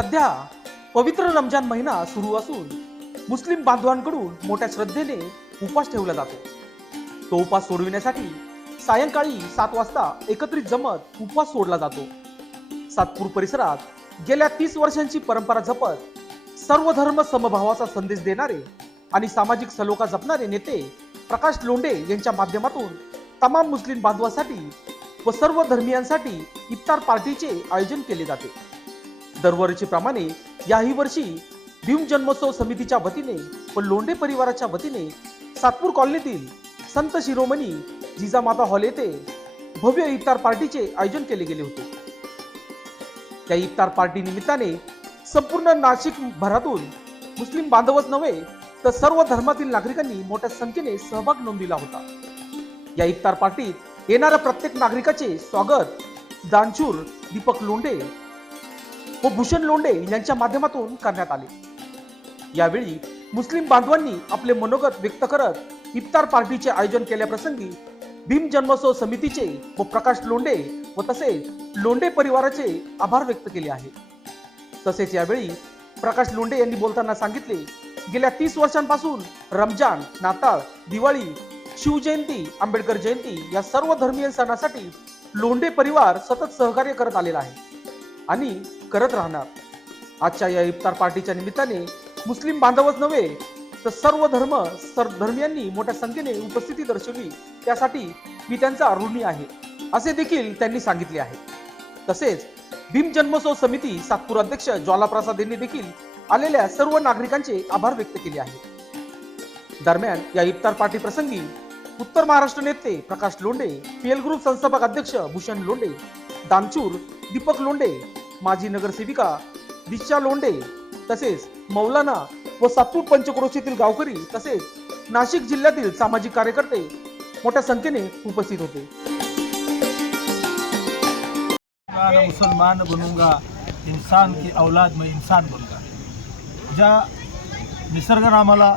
सध्या पवित्र रमजान महिना सुरू असून मुस्लिम बांधवांकडून मोठ्या श्रद्धेने उपवास ठेवला जातो। तो उपवास सोडविण्यासाठी सायंकाळी 7 वाजता एकत्रित जमत उपवास सोडला जातो। सातपूर परिसरात गेल्या 30 वर्षांची परंपरा जपत सर्व धर्म समभावाचा संदेश देणारे आणि सामाजिक सलोखा जपणारे नेते प्रकाश लोंढे यांच्या माध्यमातून तमाम मुस्लिम बांधवांसाठी व सर्व धर्मियांसाठी इफ्तार पार्टीचे आयोजन केले जाते। दरवर्षीप्रमाणे याही वर्षी भीम जन्मोत्सव समितीच्या वतीने व लोंढे परिवाराच्या वतीने सातपूर कॉलनीतील संत शिरोमणी जिजामाता हॉल येथे भव्य इफ्तार पार्टीचे आयोजन केले गेले होते। त्या इफ्तार पार्टी निमित्ताने संपूर्ण नाशिक भरातून मुस्लिम बांधवच नव्हे तर सर्व धर्मातील नागरिकांनी मोठ्या संख्येने सहभाग नोंदविला होता। या इफ्तार पार्टीत येणाऱ्या प्रत्येक नागरिकाचे स्वागत दानशूर दीपक लोंढे व भूषण लोंढे यांच्या माध्यमातून करण्यात आले। यावेळी मुस्लिम बांधवांनी आपले मनोगत व्यक्त करत इफ्तार पार्टीचे आयोजन केल्याप्रसंगी भीम जन्मोत्सव समितीचे व प्रकाश लोंढे व तसेच लोंढे परिवाराचे आभार व्यक्त केले आहे। तसेच यावेळी प्रकाश लोंढे यांनी बोलताना सांगितले, गेल्या 30 वर्षांपासून रमजान, नाताळ, दिवाळी, शिवजयंती, आंबेडकर जयंती या सर्व धर्मीय सणासाठी लोंढे परिवार सतत सहकार्य करत आलेला आहे आणि करत राहणार। आजच्या या इफ्तार पार्टीच्या निमित्ताने मुस्लिम बांधवच नव्हे तर सर्व धर्मियांनी मोठ्या संख्येने उपस्थिती दर्शवली, त्यासाठी मी त्यांचा ऋणी आहे असे देखील त्यांनी सांगितले आहे। तसेच भीम जन्मोत्सव समिती सातपूर अध्यक्ष ज्वालाप्रसाद यांनी देखील आलेल्या सर्व नागरिकांचे आभार व्यक्त केले आहे। दरम्यान या इफ्तार पार्टी प्रसंगी उत्तर महाराष्ट्र नेते प्रकाश लोंढे, पीएल ग्रुप संस्थापक अध्यक्ष भूषण लोंढे, दानशूर दीपक लोंढे, माजी नगरसेविका दिशा लोंढे तसेच मौलाना व सातपूर पंचक्रोशीतील गावकरी तसेच नाशिक जिल्ह्यातील सामाजिक कार्यकर्ते मोठ्या संख्येने उपस्थित होते। मुसलमान बनूंगा, इंसान की औलाद में इंसान बनूंगा। ज्या निसर्गाने आम्हाला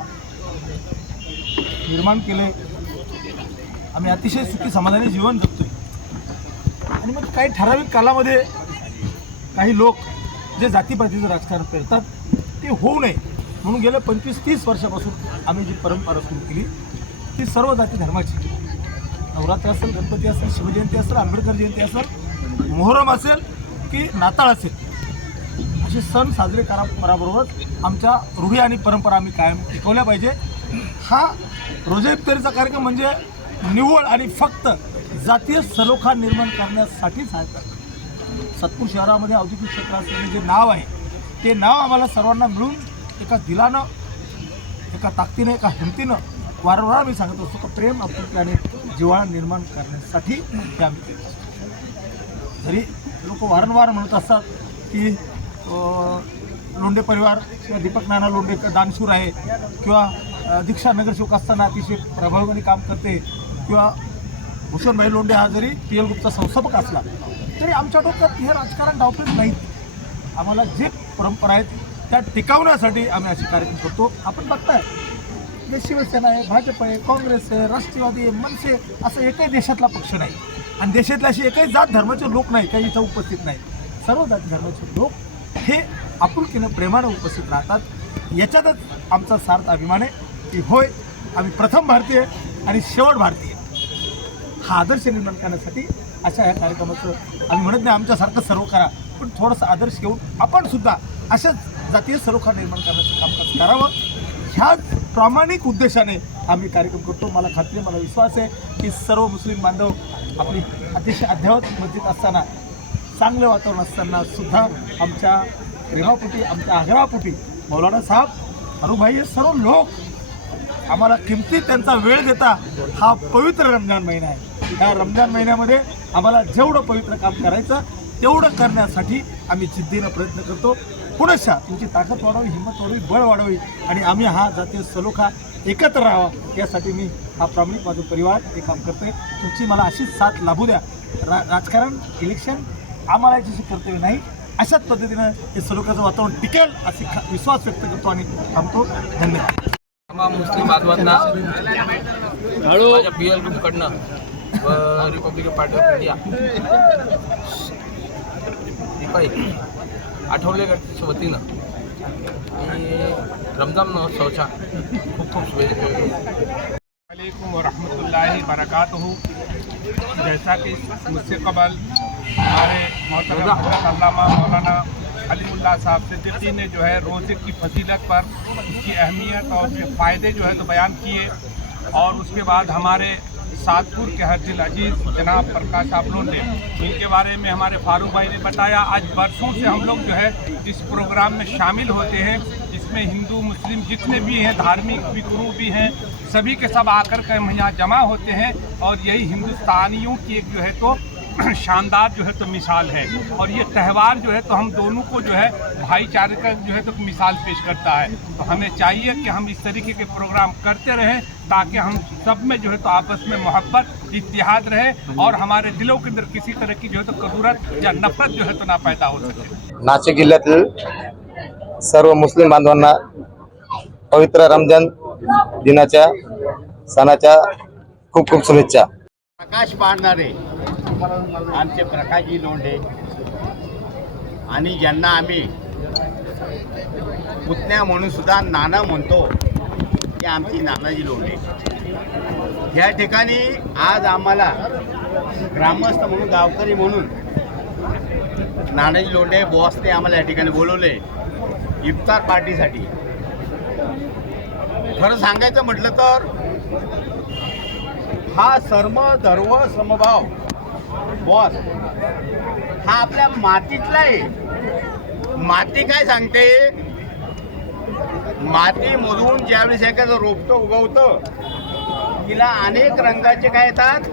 निर्माण केले, आम्ही अतिशय सुखी समाधानी जीवन जगतोय आणि मग काही ठराविक कालामध्ये काही लोक जे जातीपातीचं राजकारण करतात ते होऊ नये म्हणून गेल्या 25-30 वर्षापासून आम्ही जी परंपरा सुरू केली ती सर्व जाती धर्माची, नवरात्र असेल, गणपती असेल, शिवजयंती असेल, आंबेडकर जयंती असेल, मोहरम असेल की नाताळ असेल, असे सण साजरे कराबरोबरच आमच्या रूढी आणि परंपरा आम्ही कायम टिकवल्या पाहिजे। हा रोजा इफ्तारीचा कार्यक्रम म्हणजे निव्वळ आणि फक्त जातीय सलोखा निर्माण करण्यासाठीच आहे। सातपूर शहरामध्ये औद्योगिक क्षेत्र असलेले जे नाव आहे ते नाव आम्हाला सर्वांना मिळून एका दिलानं, एका ताकदीनं, एका हिमतीनं वारंवार मी सांगत असतो की प्रेम, आपुलकी आणि जिव्हाळा निर्माण करण्यासाठी ते आम्ही केलं। जरी लोक वारंवार म्हणत असतात की लोंढे परिवार किंवा दीपक नाना लोंढे दानशूर आहे किंवा दीक्षा नगरसेवक असताना अतिशय प्रभावीपणे काम करते किंवा भूषणभाई लोंढे हा जरी पीएल ग्रुपचा संस्थापक असला तरी आमच्या डोक्यात हे राजकारण डावपेच नाहीत। आम्हाला जे परंपरा आहेत त्या टिकवण्यासाठी आम्ही असे कार्यक्रम करतो। आपण बघताय जे शिवसेना आहे, भाजप आहे, काँग्रेस आहे, राष्ट्रवादी आहे, मनसे असं एकही देशातला पक्ष नाही आणि देशातले असे एकही जात धर्माचे लोक नाही काही इथं उपस्थित नाही। सर्व जाती धर्माचे लोक हे आपुलकीनं प्रेमानं उपस्थित राहतात। याच्यातच आमचा सार्थ अभिमान आहे की होय आम्ही प्रथम भारतीय आणि शेवट भारतीय हा आदर्श निर्माण करण्यासाठी अशा या कार्यक्रमाचं आम्ही म्हणत नाही आमच्यासारखं सर्व करा, पण थोडंसं आदर्श घेऊन आपण सुद्धा अशाच जातीय सलोखा निर्माण करण्याचं कामकाज करावं ह्याच प्रामाणिक उद्देशाने आम्ही कार्यक्रम करतो। मला खात्री, मला विश्वास आहे की सर्व मुस्लिम बांधव आपली अतिशय अद्ययावत मस्जिद असताना, चांगलं वातावरण असताना सुद्धा आमच्या प्रेमापोटी, आमच्या आग्रहापोटी मौलाना साहेब, अरुभाई हे सर्व लोक आम्हाला किमतीत त्यांचा वेळ देता हा पवित्र रमजान महिना आहे। या रमजान महिन्यामध्ये आम्हाला जेवढं पवित्र काम करायचं तेवढं करण्यासाठी आम्ही जिद्दीनं प्रयत्न करतो। पुनश्च तुमची ताकद वाढावी, हिंमत वाढवी, बळ वाढावी आणि आम्ही हा जातीय सलोखा एकत्र राहावा यासाठी मी हा प्रामाणिक माझं परिवार हे काम करतोय। तुमची मला अशीच साथ लाभू द्या। राजकारण, इलेक्शन आम्हाला याच्याशी कर्तव्य नाही, अशाच पद्धतीनं हे सलोख्याचं वातावरण टिकेल असे विश्वास व्यक्त करतो आणि थांबतो। धन्यवाद। तमाम मुस्लिम बांधवांना माझ्या पीएल ग्रुपकडनं व Republican party of India Athawale गटाच्या वतीनं मी रमजान महोत्सवाच्या खूप खूप शुभेच्छा. वालेकुम वरहमतुल्लाहि बरकातहू. जैसा कि मुझसे कबल हमारे मोहतरम हज़रत अल्लामा मौलाना अलीउल्लाह साहब सिद्दीकी ने जो है रोज़े की फजीलत पर उसकी अहमियत और उसके फ़ायदे जो है तो बयान किए, और उसके बाद हमारे सातपुर के हर्जिल अजीज़ जनाब प्रकाश आपलोन ने इनके बारे में हमारे फारूक भाई ने बताया। आज बरसों से हम लोग जो है इस प्रोग्राम में शामिल होते हैं, जिसमें हिंदू मुस्लिम जितने भी हैं, धार्मिक भी गुरु भी हैं, सभी के सब आकर के हम यहाँ जमा होते हैं, और यही हिंदुस्तानियों की एक जो है तो शानदार जो है तो मिसाल है। और ये त्यौहार जो है तो हम दोनों को जो है भाईचारे का जो है तो मिसाल पेश करता है। तो हमें चाहिए कि हम इस तरीके के प्रोग्राम करते रहें, ताकि हम सब में जो है तो आपस में मोहब्बत इत्तेहाद रहे, और हमारे दिलों के अंदर किसी तरह की जो है तो कदूरत या नफरत जो है तो ना पैदा हो सके। नाशिक जिल्ह्यातील सर्व मुस्लिम बांधवांना पवित्र रमजान दिनाच्या सणाच्या खूप खूप शुभेच्छा. प्रकाश पाडणारे आमचे प्रकाशजी लोंढे, आणि ज्यांना आम्ही पुतण्या म्हणून सुद्धा नाना म्हणतो, ते आमची नानाजी लोंढे. या ठिकाणी आज आम्हाला ग्रामस्थ म्हणून, गावकरी म्हणून नानाजी लोंढे बॉसने आम्हाला या ठिकाणी बोलवले इफ्तार पार्टीसाठी. खरं सांगायचं म्हटलं तर हा सर्व धर्म समभाव बॉस हा आपल्या मातीतला आहे. माती काय सांगते, मातीमधून ज्यावेळेस एखादं रोपटं उगवतं, तिला अनेक रंगाचे काय येतात,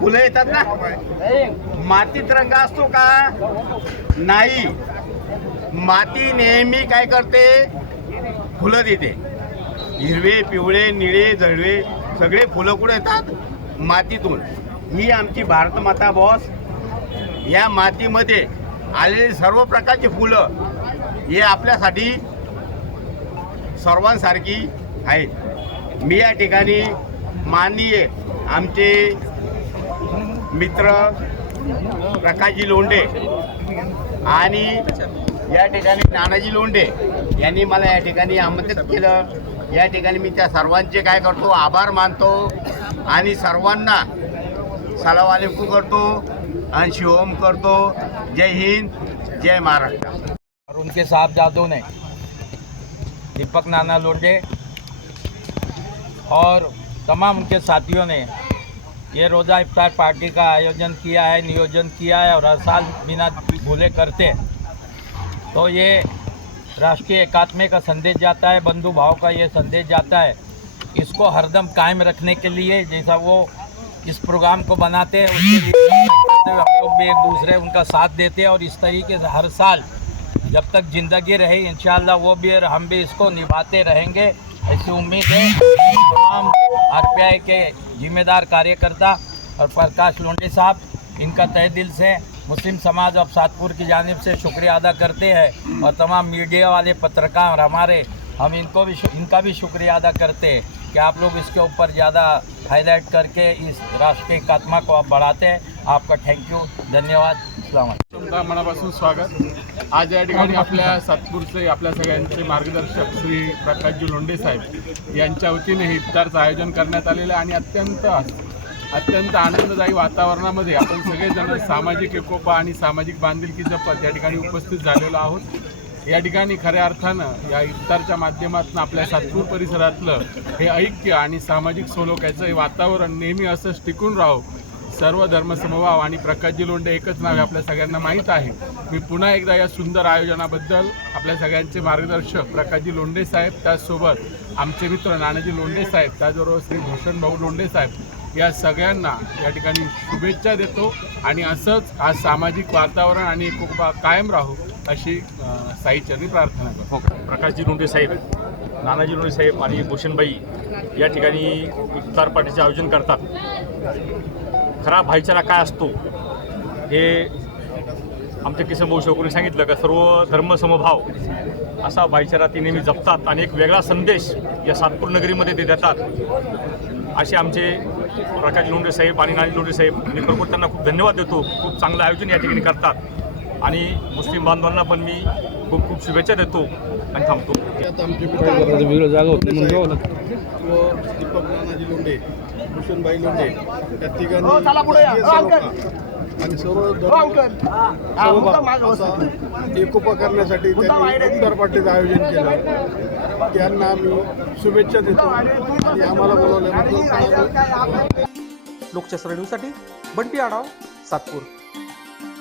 फुलं येतात ना. मातीत रंग असतो का? नाही. माती नेहमी काय करते, फुलं देते. हिरवे, पिवळे, निळे, जळवे सगळे फुलं कुठे येतात, मातीतून. ही आमची भारत माता बॉस. या मातीमध्ये आलेली सर्व प्रकारची फुलं हे आपल्यासाठी सर्वांसारखी आहेत. मी या ठिकाणी माननीय आमचे मित्र प्रकाशजी लोंढे आणि या ठिकाणी नानाजी लोंढे यांनी मला या ठिकाणी आमंत्रित केलं. या ठिकाणी मी त्या सर्वांचे काय करतो, आभार मानतो, आणि सर्वांना सलाम वालेकुम करतो आणि शिवोम करतो. जय हिंद, जय महाराष्ट्र. और उनके साहब जादों ने, दीपक नाना लोंढे और तमाम उनके साथियों ने ये रोज़ा इफ्तार पार्टी का आयोजन किया है, नियोजन किया है, और हर साल बिना भूले करते। तो ये राष्ट्रीय एकात्मे का संदेश जाता है, बंधु भाव का ये संदेश जाता है। इसको हरदम कायम रखने के लिए जैसा वो इस प्रोग्राम को बनाते हैं, उसके लिए हम लोग भी एक दूसरे उनका साथ देते हैं, और इस तरीके से हर साल जब तक ज़िंदगी रहे इंशाअल्लाह वो भी और हम भी इसको निभाते रहेंगे, ऐसी उम्मीद है। तमाम आरपीआई के जिम्मेदार कार्यकर्ता और प्रकाश लोंढे साहब, इनका तहे दिल से मुस्लिम समाज और सातपुर की जानिब से शुक्रिया अदा करते हैं, और तमाम मीडिया वाले पत्रकार और हमारे, हम इनका भी शुक्रिया अदा करते हैं कि आप लोग इसके ऊपर ज़्यादा हाईलाइट करके इस राष्ट्रीय एकात्मा को आप बढ़ाते हैं। आपका थँक्यू, धन्यवाद, अस्सलाम तुमचा मनापासून स्वागत. आज या ठिकाणी आपल्या सातपूरचे, आपल्या सगळ्यांचे मार्गदर्शक श्री प्रकाशजी लोंढे साहेब यांच्या वतीने इफ्तारचं आयोजन करण्यात आलेलं आहे, आणि अत्यंत आनंददायी वातावरणामध्ये आपण सगळेजण सामाजिक एकोपा आणि सामाजिक बांधिलकी जपत या ठिकाणी उपस्थित झालेलो आहोत. या ठिकाणी खऱ्या अर्थानं या इफ्तारच्या माध्यमातून आपल्या सातपूर परिसरातलं हे ऐक्य आणि सामाजिक सलोख्याचं हे वातावरण नेहमी असंच टिकून राहो. सर्व धर्मसमभाव आणि प्रकाशजी लोंढे एकच नाव हे आपल्या सगळ्यांना माहीत आहे. मी पुन्हा एकदा या सुंदर आयोजनाबद्दल आपल्या सगळ्यांचे मार्गदर्शक प्रकाशजी लोंढे साहेब, त्याचसोबत आमचे मित्र नानाजी लोंढे साहेब, त्याचबरोबर श्री भूषण भाऊ लोंढे साहेब या सगळ्यांना या ठिकाणी शुभेच्छा देतो, आणि असंच आज सामाजिक वातावरण आणि एकोपा कायम राहो अशी साईचरणी प्रार्थना करतो. प्रकाशजी लोंढे साहेब, नानाजी लोंढे साहेब आणि भूषणबाई या ठिकाणी इफ्तार पार्टीचे आयोजन करतात. खरा भाईचारा काय असतो हे आमच्या किसन भाऊ शेवकरी सांगितलं का सर्व धर्मसमभाव असा भाईचारा ते नेहमी जपतात, आणि एक वेगळा संदेश या सातपूर नगरीमध्ये ते देतात. असे आमचे प्रकाश लोंढे साहेब आणि नानाजी लोंढे साहेब, मी खरोखर त्यांना खूप धन्यवाद देतो. खूप चांगलं आयोजन या ठिकाणी करतात. आणि मुस्लिम बांधवांना पण मी खूप खूप शुभेच्छा देतो आणि थांबतो. व दीपक नानाजी लोंढे, भूषणबाई लोंढे या तिघांनी आणि सर्व असा एकोपा करण्यासाठी त्यांनी इफ्तार पार्टीचं आयोजन केलं. त्यांना आम्ही शुभेच्छा देतो आणि आम्हाला बोलवल्याबद्दल. लोकशास्त्र न्यूजसाठी बंटी आढाव, सातपूर.